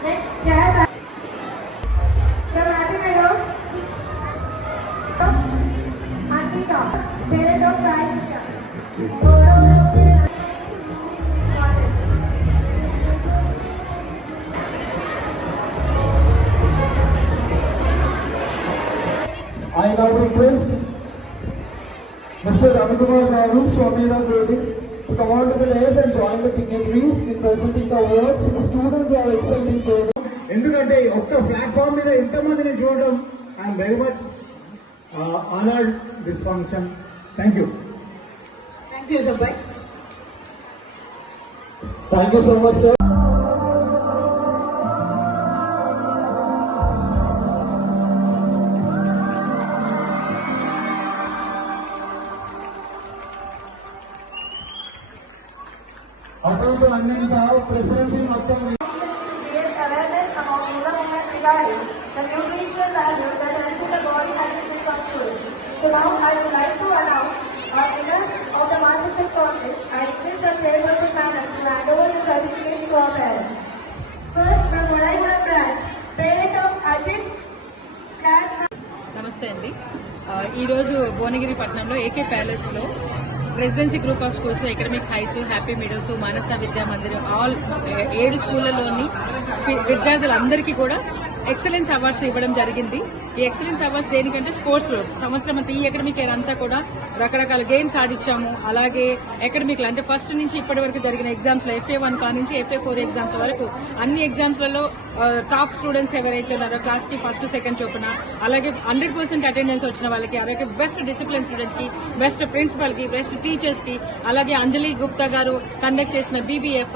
I now request Mr. Ravikumar Garu, Swamira Devi, to come on to the dais and join the dignitaries in presenting the awards to the students who have excelled in their. ఎందుకంటే ఒక్క ప్లాట్ఫామ్ మీద ఎంతమందిని చూడడం I'm very much honoured this function. Thank you. Thank you అబ్బాయి. Thank you so much sir. అప్పుడు అన్నింటిగా presidency మొత్తం regarding the nutritional value that the body has in this food. So now I would like to announce our winners of the MasterChef contest. I request the chairperson madam to hand over the certificate to our parents. First, from Molaihara branch, parent of Ajit Class. నమస్తే అండి. ఈరోజు భువనగిరి పట్టణంలో AK palace లో residency group of schools academic highs, happy మిడల్స్, మానస విద్యా మందిరం ఆల్ 7 స్కూళ్లలోని విద్యార్థులందరికీ కూడా excellence awards ఇవ్వడం జరిగింది. ఈ ఎక్సలెన్స్ అవార్డ్స్ దేనికంటే స్పోర్ట్స్ లో సంవత్సరం అంతా ఈ అకాడమిక్ ఇయర్ అంతా కూడా రకరకాల గేమ్స్ ఆడిచ్చాము. అలాగే అకాడమిక్ అంటే ఫస్ట్ నుంచి ఇప్పటి వరకు జరిగిన ఎగ్జామ్స్ లో FA1 నుంచి FA4 ఎగ్జామ్స్ వరకు అన్ని ఎగ్జామ్స్ లలో టాప్ స్టూడెంట్స్ ఎవరైతే ఉన్నారో క్లాస్ కి ఫస్ట్ సెకండ్ చొప్పున, అలాగే 100% అటెండెన్స్ వచ్చిన వాళ్ళకి, అలాగే బెస్ట్ డిసిప్లిన్ స్టూడెంట్ కి, బెస్ట్ ప్రిన్సిపల్ కి, బెస్ట్ టీచర్స్ కి, అలాగే అంజలి గుప్తా గారు కండక్ట్ చేసిన BBF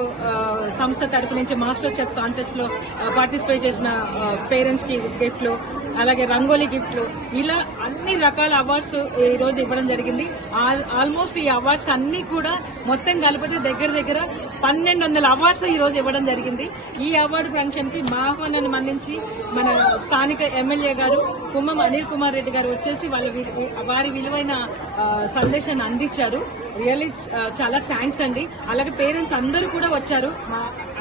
సంస్థ తరపు నుంచి మాస్టర్ చెఫ్ కాంటెస్ట్ లో పార్టిసిపేట్ చేసిన పేరెంట్స్ కి గిఫ్ట్లు, అలాగే రంగోలీ గిఫ్ట్లు, ఇలా అన్ని రకాల అవార్డ్స్ ఈ రోజు ఇవ్వడం జరిగింది. ఆల్మోస్ట్ ఈ అవార్డ్స్ అన్ని కూడా మొత్తం కలిపితే దగ్గర 1200 అవార్డ్స్ ఈ రోజు ఇవ్వడం జరిగింది. ఈ అవార్డు ఫంక్షన్ కి మా ఆహ్వానాన్ని మన్నించి మన స్థానిక ఎమ్మెల్యే గారు కుమ్మం అనిల్ కుమార్ రెడ్డి గారు వచ్చేసి వారి విలువైన సందేశాన్ని అందించారు. రియల్లీ చాలా థ్యాంక్స్ అండి. అలాగే పేరెంట్స్ అందరూ కూడా వచ్చారు,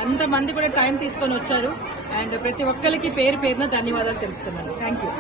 అంతమంది కూడా టైం తీసుకొని వచ్చారు. అండ్ ప్రతి ఒక్కరికి పేరున ధన్యవాదాలు తెలుపుతున్నాను. Thank you.